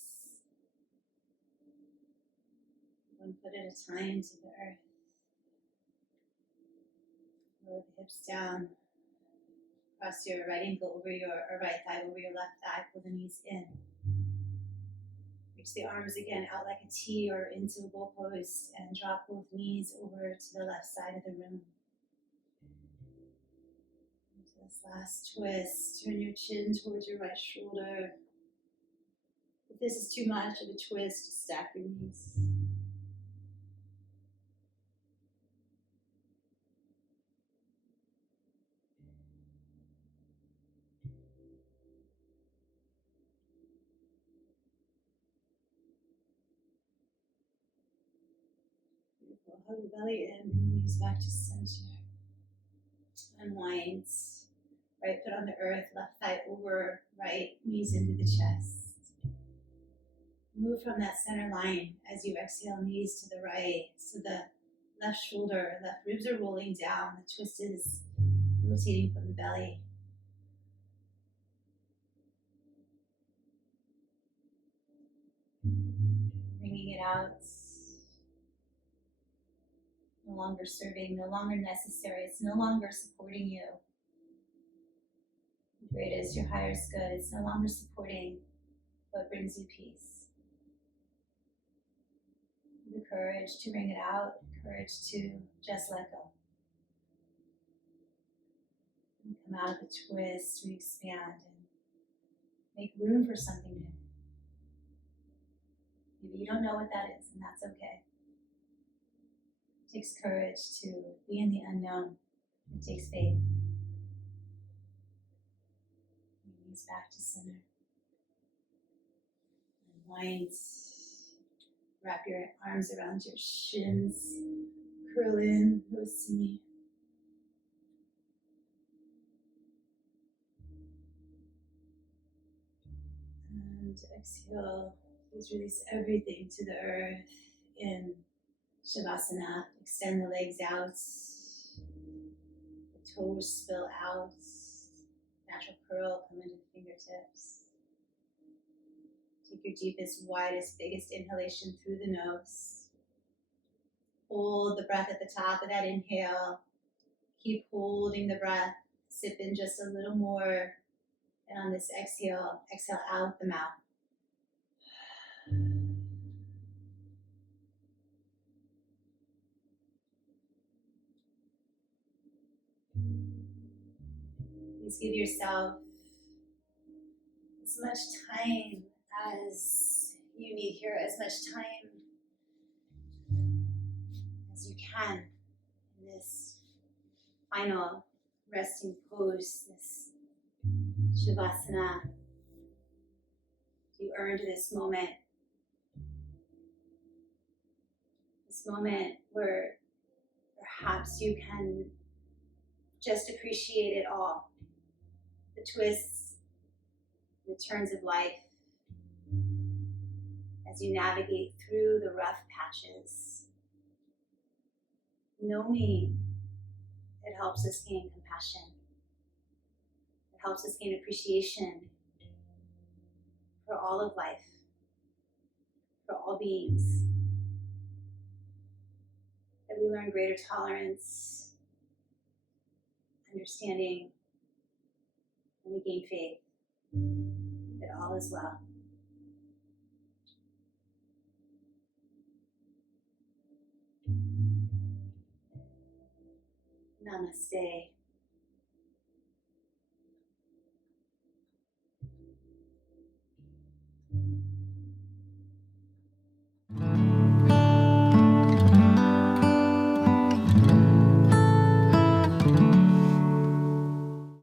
One foot at a time to the earth. Lower the hips down. cross your right ankle over your, or right thigh over your left thigh, pull the knees in. Reach the arms again out like a T or into a goalpost and drop both knees over to the left side of the room. Into this last twist, turn your chin towards your right shoulder. If this is too much of a twist, just stack your knees. Beautiful. Hug the belly in, bring the knees back to center. Unwind. Right foot on the earth, left thigh over, right knees into the chest. Move from that center line as you exhale, knees to the right. So the left shoulder, left ribs are rolling down. The twist is rotating from the belly. Bringing it out. No longer serving, no longer necessary. It's no longer supporting you. The greatest, your highest good. It's no longer supporting what brings you peace. The courage to bring it out, courage to just let go. And come out of the twist, we expand and make room for something new. Maybe you don't know what that is, and that's okay. It takes courage to be in the unknown. It takes faith. Knees back to center. Unwind. Wrap your arms around your shins. Curl in, Hosini. And exhale. Please release everything to the earth in Shavasana. Extend the legs out. The toes spill out. Natural curl, come into the fingertips. Take your deepest, widest, biggest inhalation through the nose. Hold the breath at the top of that inhale. Keep holding the breath. Sip in just a little more. And on this exhale, exhale out the mouth. Please give yourself as much time as you need here, as much time as you can in this final resting pose, this Shavasana. You earned this moment where perhaps you can just appreciate it all. The twists, the turns of life, as you navigate through the rough patches, knowing it helps us gain compassion. It helps us gain appreciation for all of life, for all beings. That we learn greater tolerance, understanding, and we gain faith that all is well. Namaste.